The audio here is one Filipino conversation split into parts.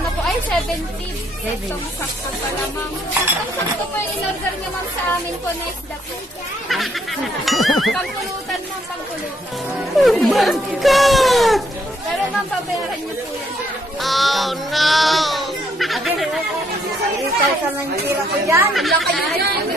na po. Ay, 70. Itong sakto pala, ma'am. Sakto po yung in-order niyo, ma'am, sa amin po na isda po. Pangkulutan, ma'am, pangkulutan. Oh my God! Pero, ma'am, pabayaran niyo po yan. Oh no! Ikaw sa Manila ko dyan. Wala kayo dyan.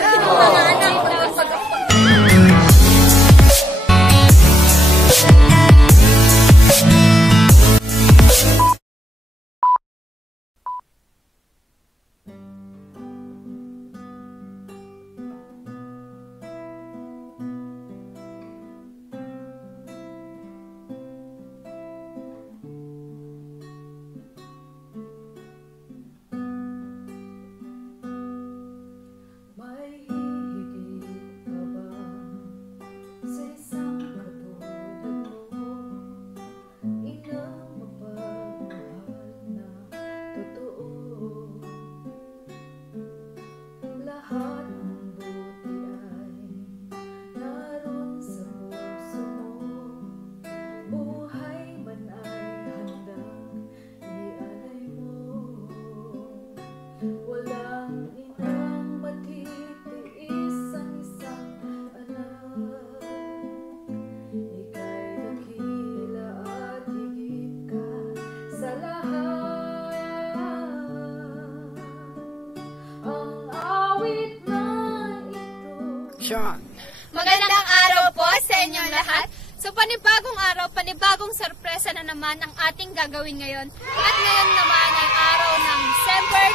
Magandang araw po sa inyong lahat. So panibagong araw, panibagong sorpresa na naman ang ating gagawin ngayon. At ngayon naman ay araw ng December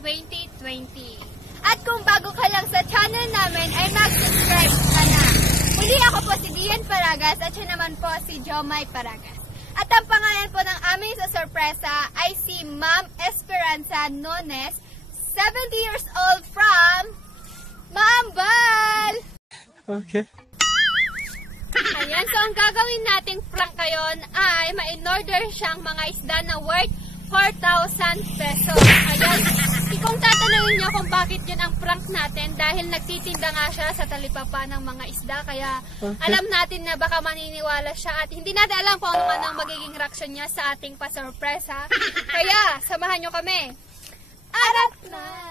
28, 2020. At kung bago ka lang sa channel namin ay mag-subscribe ka na. Muli ako po si Dian Paragas at siya naman po si Jomai Paragas. At ang pangalan po ng aming sa sorpresa ay si Ma'am Esperanza Nones, 70 years old from Maambal! Okay. Ayan, so ang gagawin nating prank ngayon ay ma-in-order siyang mga isda na worth 4,000 pesos. Ayan, kung tatanungin niyo kung bakit yun ang prank natin, dahil nagtitinda nga siya sa talipapa ng mga isda, kaya alam natin na baka maniniwala siya at hindi natin alam kung ano ang magiging reaction niya sa ating pasurpresa. Kaya, samahan niyo kami. Arap na!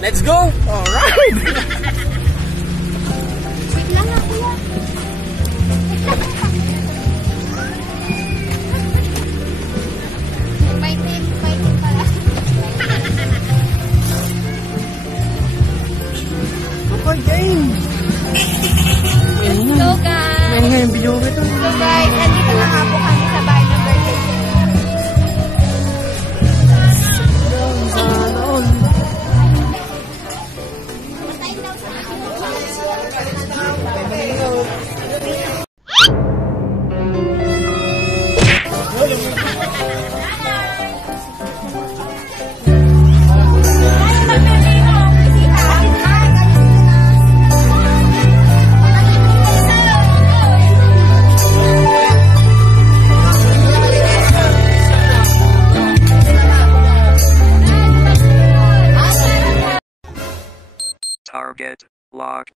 Let's go! Alright! Wait lang na, kuya. May name pala. Okay, game! Hello, guys! Ano nga yung video ko ito? So guys, andito na nga po kami sa bahay ng birthday ko. Sana all. Target locked.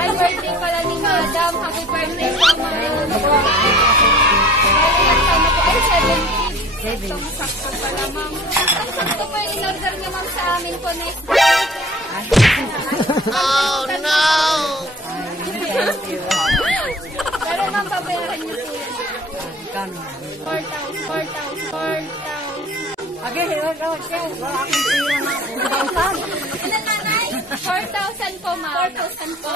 Ay, birthday pala ni Madam. Happy birthday po, Madam. Ilang taon na po? Ay, 70. Itong sakto pala, ma'am. Sakto po yung in-order niyo, ma'am, sa amin po na isda. Oh no! Pero, ma'am, pabayaran niyo po yan. 4,000. Okay, wala akong pira na. 4,000 po, ma'am. 4,000 po.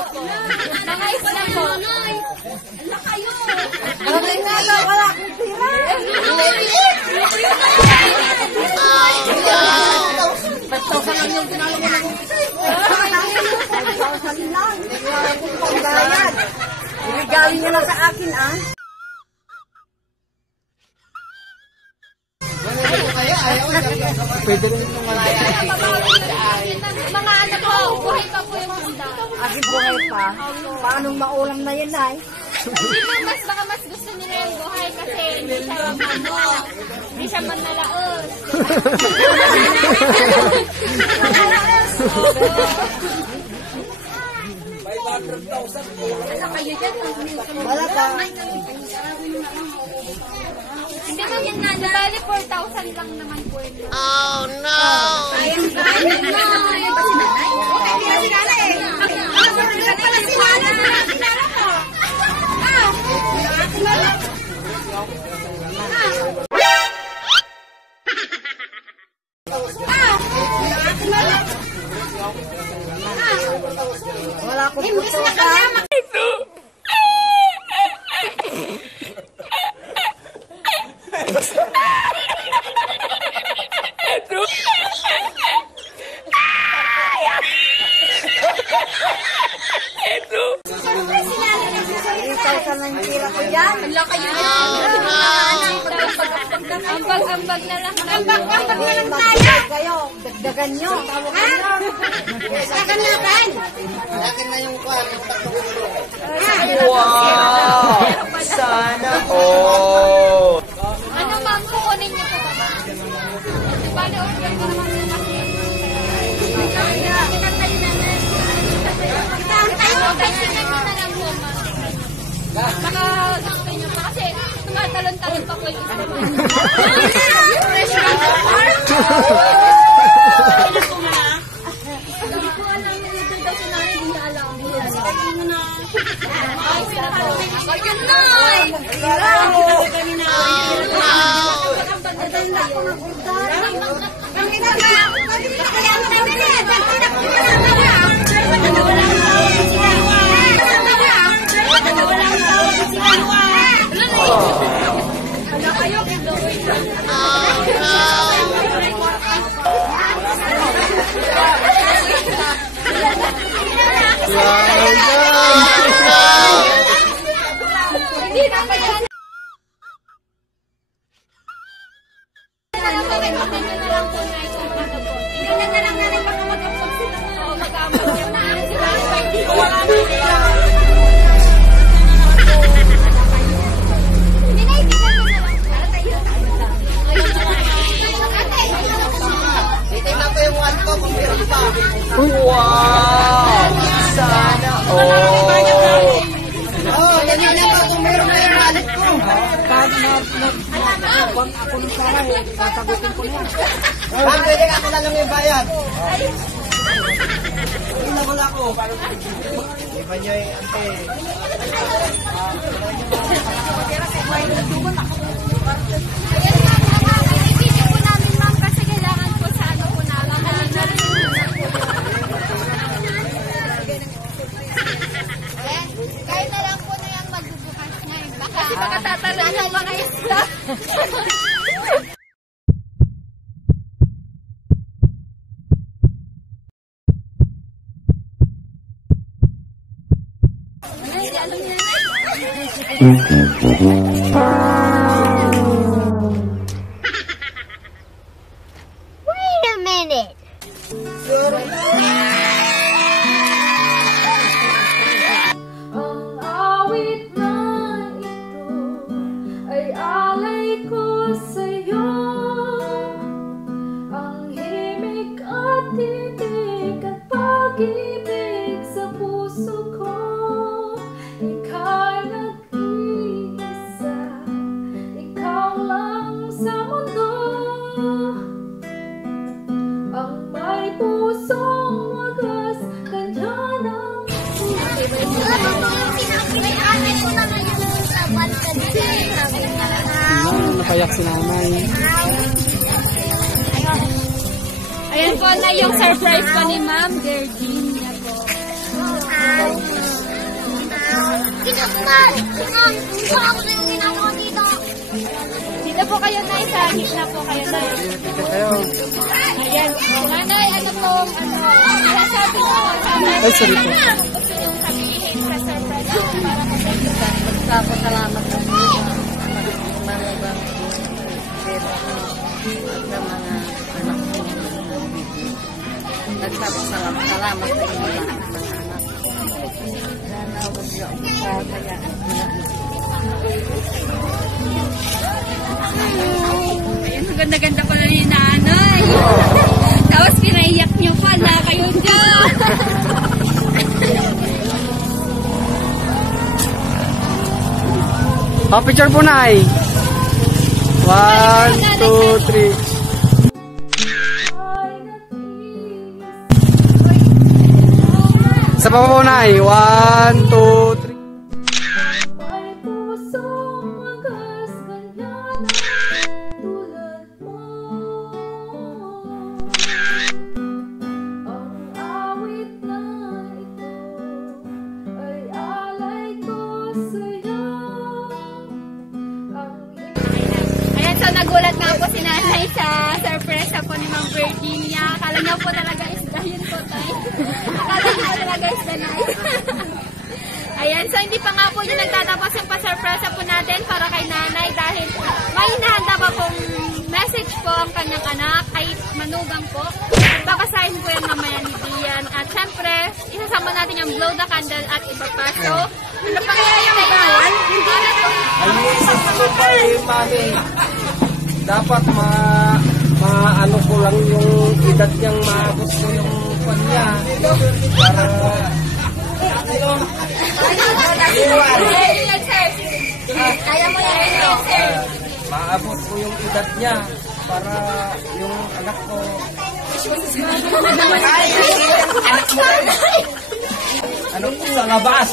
Mga isda po. Ala kayo. Okay nga lang, wala akong pira. Oh no! 5,000 lang yung tinalo mo lang. 5,000 galing nyo lang sa akin, ah. Pwede rin itong malaya. Mga anak ko, buhay pa po yung isda. Akin buhay pa. Paano maulam na yan, ay? Baka mas gusto nila yung buhay kasi hindi siya manlalaos. Wala pa. Hindi mo yun nga, bali 4,000 lang naman po yun. Oh no! Wala ko puso ka. Ang tira ko dyan. Ambag na lang. Ambag na lang tayo. Kayo, dagdagan nyo. Dagdagan. Akin na yung kwan. Wow! Sana all! Ano ma'am, kukunin niyo po ba? Bali, order ko naman yun kasi. Kasi na lang po ma'am. Baka gusto niyo pa kasi tumatalon-talon pa po yung isda mo. Fresh na po. Hindi ko alam yung ito daw si Nari, hindi niya alam. Ay, yun na! Wow! Sana all! Oh, yan na ba kung meron na yung malit ko. Pag nagpapang ako ng saray, sasagutin ko na. Ma'am, pwede ka ako na lang yung bayad. Wala ko. Iba nyo yung ante. Ayan ma'am, i-video po namin ma'am kasi kailangan po sa ano po namin. Kahit na lang po na yung magbubukas ngayon. Baka tatalan ng mga isda. Wait a minute. Ang awit na ito ay alay ko sa'yo. Ang himig at titig at pag-ibig sa puso ko. Ika'y nag-iisa, ikaw lang sa mundo. Ang may pusong wagas, kanya ng Napayak si nanay. Ayan po na yung surprise po ni Ma'am Virginia po. Dito po kayo na sa gitna po kayo na. Ayan. Nanay, ano pong, sabi ko, Ay, sorry po. gusto nyo sabihin sa surprise para Nagpapasalamat sa mga manugang pero at sa mga anak ko. Nagpapasalamat sa inyo lahat ng anak. Sana huwag niyo ako kakayaan nila. Ayun, maganda-ganda pala ni nanay. Tapos pinaiyak niyo pala kayo dyan. Oh, picture po, Nay. 1, 2, 3. Sa pa po, Nay. 1, 2, 3. Ay pusong wagas ganyan tulad mo. Ang awit na ito ay alay ko sa'yo. Ayan, so nagulat nga po si nanay sa surpresa po ni Ma'am Virginia. Akala niya po talaga isda yun po, tay. Akala niya po talaga isda na Ayan, so hindi pa nga po yung nagtatapos yung pa-surpresa po natin para kay nanay dahil may hinahanda pa pong message po ang kanyang anak ay manugang po. Babasahin po yung mamaya ni Dian. At syempre, isasama natin yung blow the candle at iba pa. So, ano pa kaya yung bayan? Hindi na po. Alisin ko pa mami. Dapat ano ko lang yung edad niyang maabot ko yung kanya. Para Kaya mo yan, sir. maabot ko yung edad niya. Para yung anak ko. Ano po sa labas?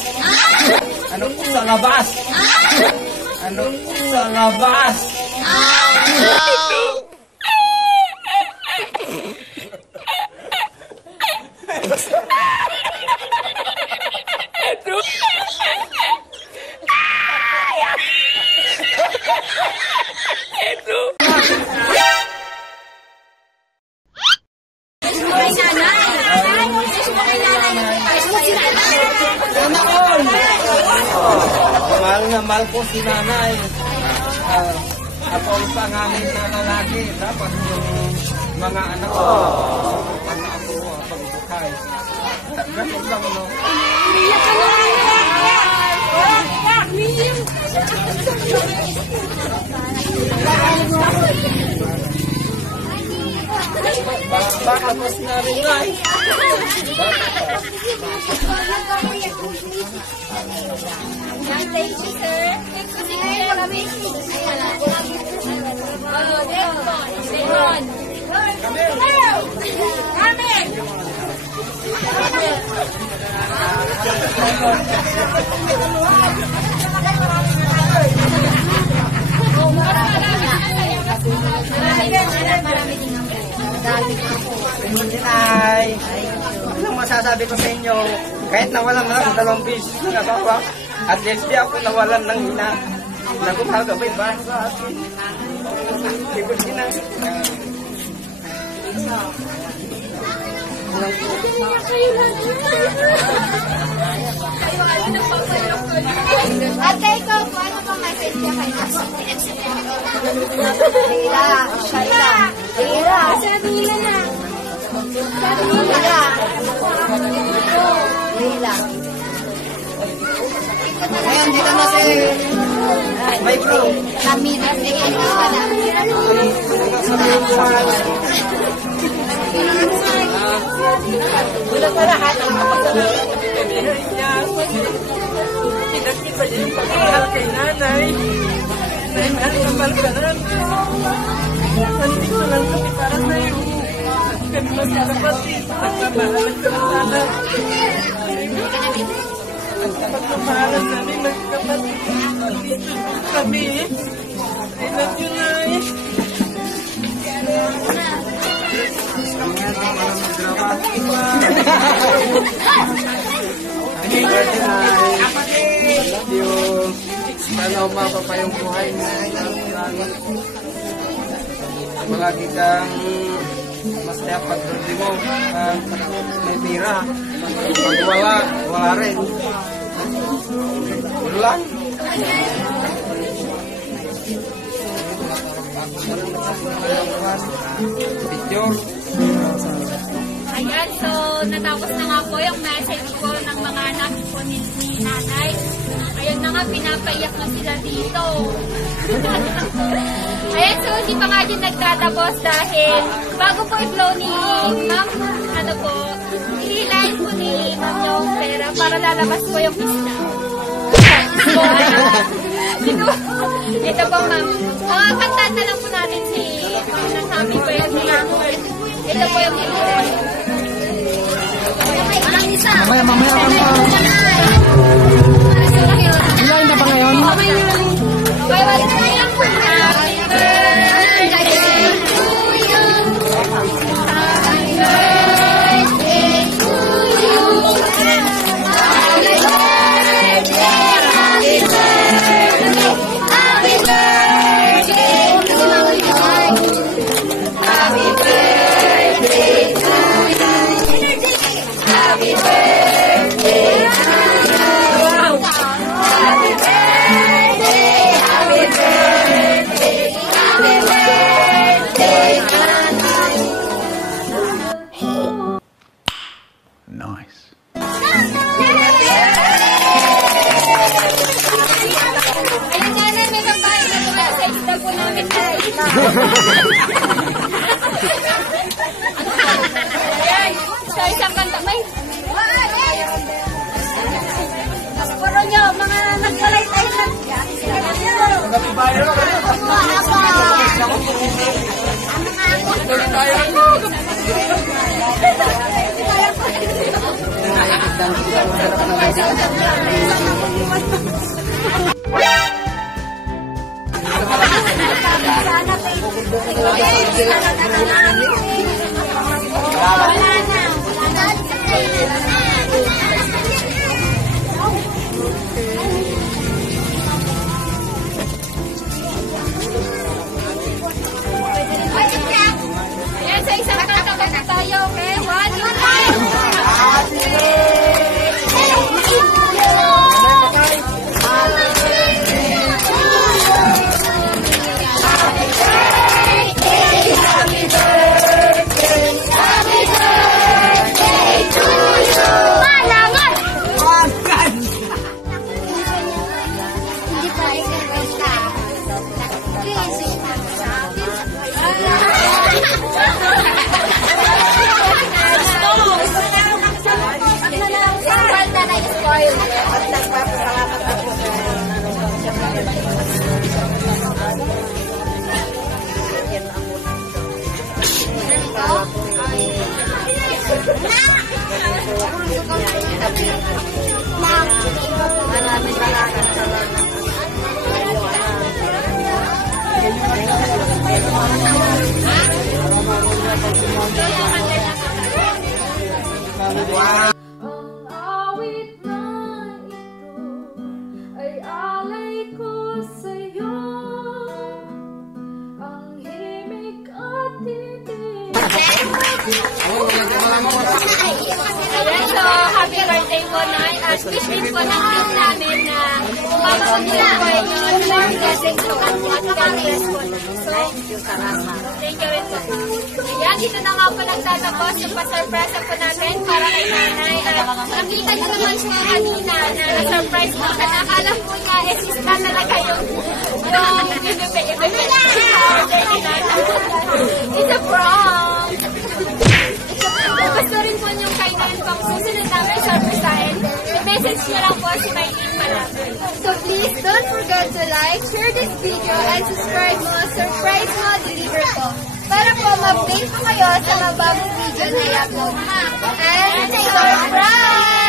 Ano po sa labas? Ano po sa labas? Mahal na mahal ko si nanay. Ako ang pangamin na lalaki. Dapat yung mga anak ko. Pag ako habang buhay. Ganun lang, no? Baka mas na rin nga eh. Thank you, sir. Ay, anong masasabi ko sa inyo? Kahit nawalan na ako 2 beses ng asawa, at least di ako nawalan ng hina na gumagabay ba sa akin. Ibig na. Ate, ikaw po, ano bang message niya kay Nasa? Leila. Sabi na. Leila. Ngayon, dito na si my bro. Kami na. Wala pa lahat. Kita yung pagkakal kay nanay. Nay, mahal na mahal ka namin. Nandito lang kami para sa'yo. Kami magkakapatid. Nagmamahalan ka ng nanay. Pagmamahalan namin magkakapatid. Kami. I love you, Nay. Love you. Sana umaba pa yung buhay mo. Palagi kang masaya pag-birthday mo. May pira. Pag wala rin. Wala lang. Picture. Ayan, so natapos na nga po yung message ko ng mga anak po ni nanay. Ayun na nga, pinapaiyak na sila dito. Ayan, so hindi pa nga din nagtatapos dahil bago po i-flow ni ma'am, ano po, i-line po ni ma'am yung pera para lalabas po yung isda. So, ito po ma'am. Kantaan na lang po natin si ma'am ng happy birthday. Ito po yung i-line. Mamaya ka pa. Ilan na ba ngayon? Nice. Ayun nga na, may kabahay na message na po namin guys. Ayan, so isang kanta. May puro nyo, mga nagkalay tayo ng ayan, sa isang kanta na tayo, okay? 1, 1. Ang awit na ito ay alay ko sa'yo. Ang himig at titig. Ayan, so happy birthday po na. At wish din po ng team namin na mapapagyan po inyo. More blessings po at God bless po. So, thank you rin po. Ayan, dito na nga po nagtatapos yung pa-surprise po natin para kay nanay. At nakita nyo naman siya kanina na na-surprise po na akala po niya sista talaga yung it's a prank. Gusto rin po yung kainan pang susunod namin surprisein. Message nyo lang po si Maylene Malapit. So please don't forget to like, share this video, and subscribe mo. Surprise mo, deliver po. Para po ma-update po kayo sa mga bagong video na i-upload. And surprise!